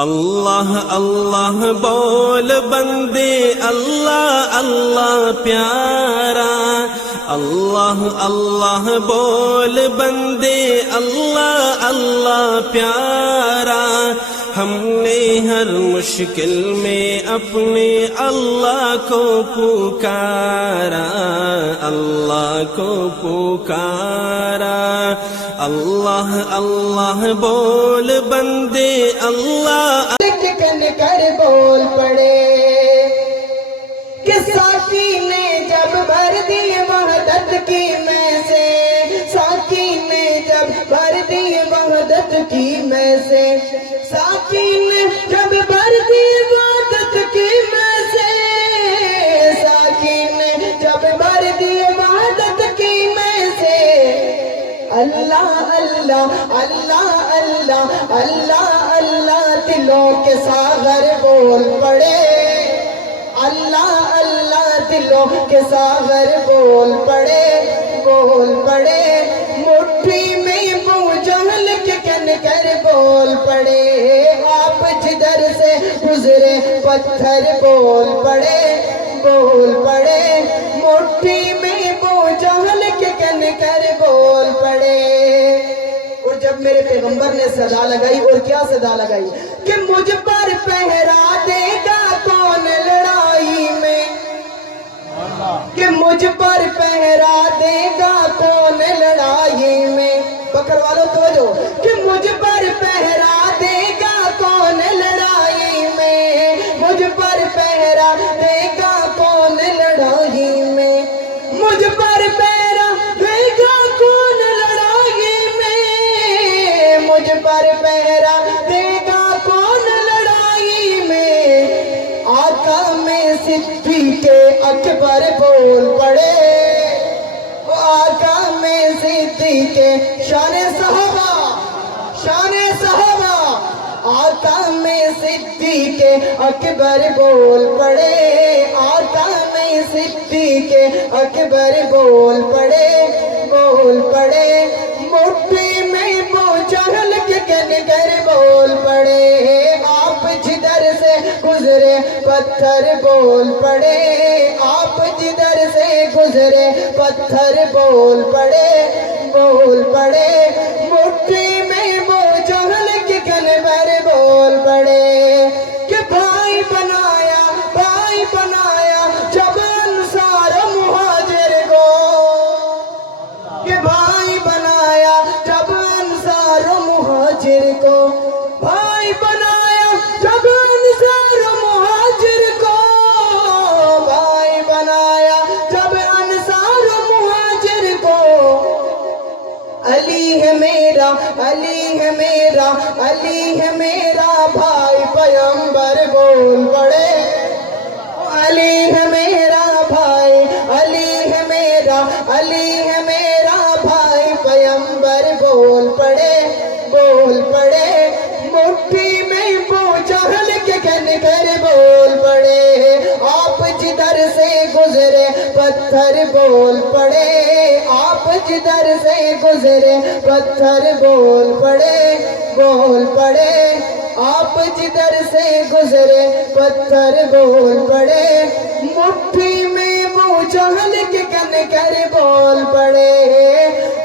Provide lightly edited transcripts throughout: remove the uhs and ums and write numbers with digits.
اللہ اللہ بول بندے، اللہ اللہ پیارا، اللہ اللہ بول بندے، اللہ اللہ پیارا۔ ہم نے ہر مشکل میں اپنے اللہ کو پکارا، اللہ کو پکارا۔ اللہ اللہ بول بندے، اللہ کن کر بول پڑے کہ ساقی نے جب بھر دی وحدت کی میں سے، ساقی نے جب بھر دی وحدت کی میں سے، ساقی نے جب بھر دی وحدت کی میں سے، ساقی نے جب بھر دی وحدت کی میں سے، اللہ اللہ اللہ اللہ اللہ اللہ دلوں کے ساغر بول پڑے، اللہ اللہ دلوں کے ساغر بول پڑے، بول پڑے۔ مٹھی میں ابو جہل کے کن کر بول پڑے، آپ جدھر سے گزرے پتھر بول پڑے، بول پڑے۔ مٹھی میں ابو جہل کے کن کر بول پڑے۔ اور جب میرے پیغمبر نے صدا لگائی، اور کیا صدا لگائی کہ مجھ پر پہرا دے گا کون لڑائی میں، کہ مجھ پر پہرا دے گا کون لڑائی میں۔ بکر والوں توجہ، کہ مجھ پر پہرا دے گا کون لڑائی میں، مجھ پر پہرا دے گا کون لڑائی میں، مجھ پر پہرا دے گا کون لڑائی میں، مجھ پر پہرا دے گا کون لڑائی میں۔ آقا میں صدیق اکبر بول پڑے، آقا میں صدیق شان صحابہ، شان صحابہ، آقا میں صدیق اکبر بول پڑے، آقا میں صدیق اکبر بول پڑے، بول پڑے۔ مٹھی میں ابو جہل کے کن کر بول پڑے، آپ جدھر سے گزرے پتھر بول پڑے، آپ جدھر سے گزرے پتھر بول پڑے، بول پڑے۔ مٹھی میں ابو جہل کے کن پر بول پڑے کہ بھائی بنایا، بھائی بنایا جب انصار مہاجر کو، کہ بھائی بنایا جب انصار مہاجر کو، بھائی بنایا جب انصار مہاجر کو، بھائی بنایا جب انصار مہاجر کو۔ علی ہے میرا، علی ہے میرا، علی ہے میرا بھائی پیغمبر بول پڑے، علی ہے میرا بھائی، علی ہے میرا، علی ہے میرا بھائی پیغمبر بول پڑے، بول پڑے۔ مٹھی میں ابو جہل کے کن کر بول پڑے، آپ جدھر سے گزرے پتھر بول پڑے، آپ جدھر سے گزرے پتھر بول پڑے، بول پڑے۔ آپ جدھر سے گزرے پتھر بول پڑے، مٹھی میں ابو جہل کے کن کر بول پڑے،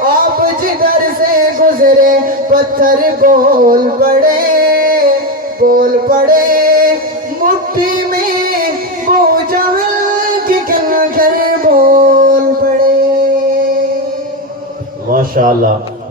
آپ جدھر سے گزرے پتھر بول پڑے، بول پڑے۔ مٹھی میں ابو جہل کے کن کر بول پڑے۔ ماشاءاللہ۔